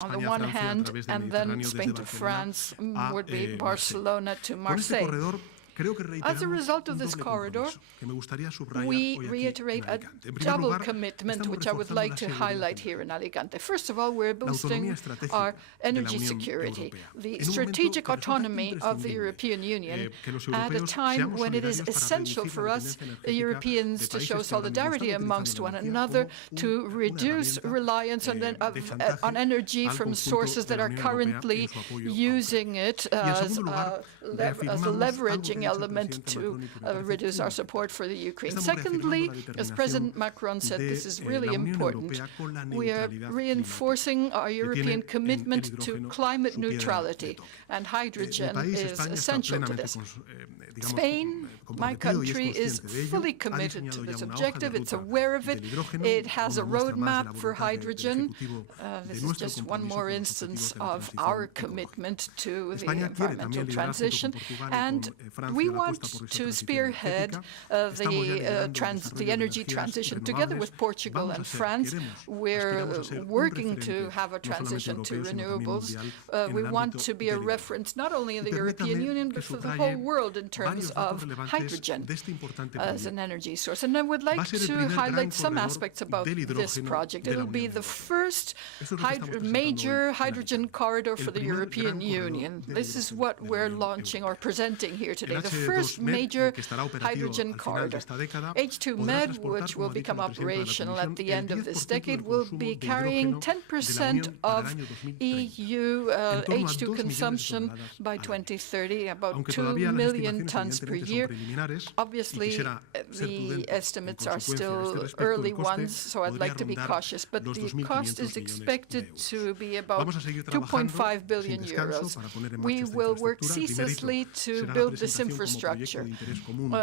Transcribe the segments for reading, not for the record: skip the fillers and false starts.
on the one hand, and then Spain to France would be Barcelona to Marseille. As a result of this corridor, we reiterate a double commitment which I would like to highlight here in Alicante. First of all, we're boosting our energy security, the strategic autonomy of the European Union at a time when it is essential for us, the Europeans, to show solidarity amongst one another, to reduce reliance on energy from sources that are currently using it as a leveraging element to reduce our support for the Ukraine. Secondly, as President Macron said, this is really important. We are reinforcing our European commitment to climate neutrality, and hydrogen is essential to this. Spain, my country, is fully committed to this objective. It's aware of it. It has a roadmap for hydrogen. This is just one more instance of our commitment to the environmental transition. And we want to spearhead the energy transition together with Portugal and France. We're working to have a transition to renewables. We want to be a reference not only in the European Union, but for the whole world in terms of hydrogen as an energy source. And I would like to highlight some aspects about this project. It will be the first major hydrogen corridor for the European Union. This is what we're launching or presenting here today, the first major hydrogen corridor. H2Med, which will become operational at the end of this decade, will be carrying 10% of EU H2 consumption by 2030, about 2 million tons per year. Obviously, the estimates are still early ones, so I'd like to be cautious, but the cost is expected to be about 2.5 billion euros. We will work ceaselessly to build this infrastructure.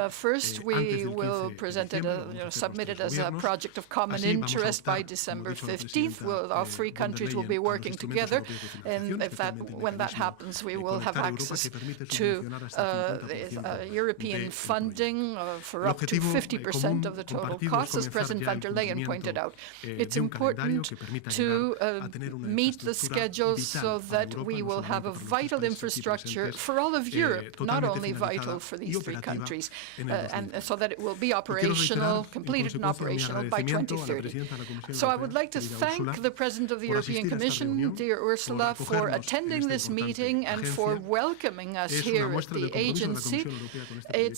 First, we will present it, submit it as a project of common interest by December 15th. Our three countries will be working together, and when that happens, we will have access to European funding for up to 50% of the total cost, as President von der Leyen pointed out. It's important to meet the schedule so that we will have a vital infrastructure for all of Europe, not only vital for these three countries, and so that it will be operational, completed and operational by 2030. So I would like to thank the President of the European Commission, dear Ursula, for attending this meeting and for welcoming us here at the agency. It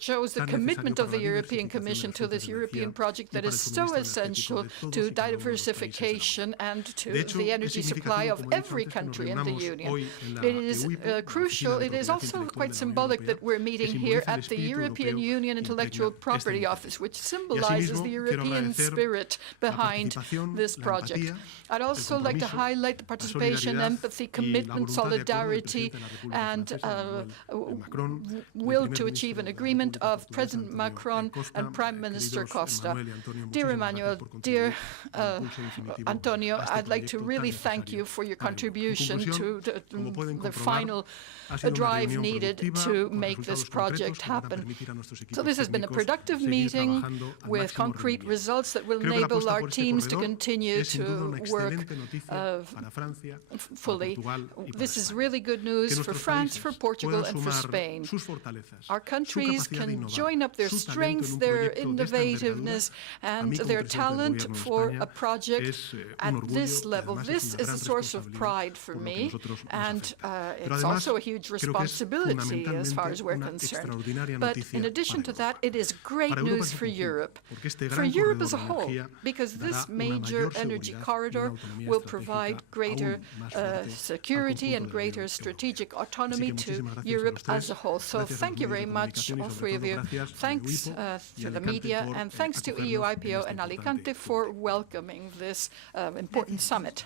shows the commitment of the European Commission to this European project that is so essential to diversification and to the energy supply of every country in the Union. It is crucial. It is also quite symbolic that we're meeting here at the European Union Intellectual Property Office, which symbolizes the European spirit behind this project. I'd also like to highlight the participation, empathy, commitment, solidarity, and will to achieve an agreement of President Macron and Prime Minister Costa. Dear Emmanuel, dear Antonio, I'd like to really thank you for your contribution to the final drive needed to make this project happen. So this has been a productive meeting with concrete results that will enable our teams to continue to work fully. This is really good news for France, for Portugal, and for Spain. Our countries can join up their strengths, their innovativeness, and their talent for a project at this level. This is a source of pride for me, and it's also a huge responsibility as far as we're concerned. But in addition to that, it is great news for Europe as a whole, because this major energy corridor will provide greater security and greater strategic autonomy to Europe as a whole. So thank you very much, all three of you. Thanks to the media, and thanks to EUIPO and Alicante for welcoming this important summit.